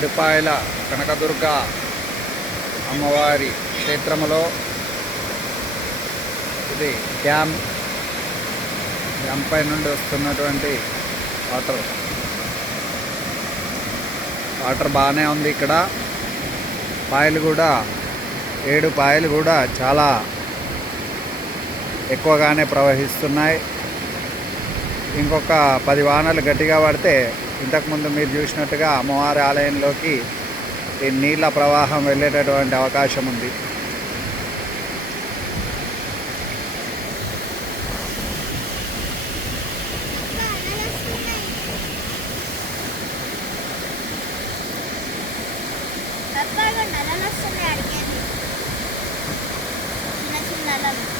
ఏడుపాయల కనకదుర్గ అమ్మవారి క్షేత్రములో ఇది డ్యామ్ పై నుండి వస్తున్నటువంటి వాటర్ బాగానే ఉంది. ఇక్కడ పాయలు కూడా 7 పాయలు కూడా చాలా ఎక్కువగానే ప్రవహిస్తున్నాయి. ఇంకొక 10 వానలు గట్టిగా పడితే ఇంతకుముందు మీరు చూసినట్టుగా అమ్మవారి ఆలయంలోకి ఈ నీళ్ళ ప్రవాహం వెళ్ళేటటువంటి అవకాశం ఉంది. నల్లలు వస్తున్నాయి, అడిగేది చిన్న చిన్న నల్లలు.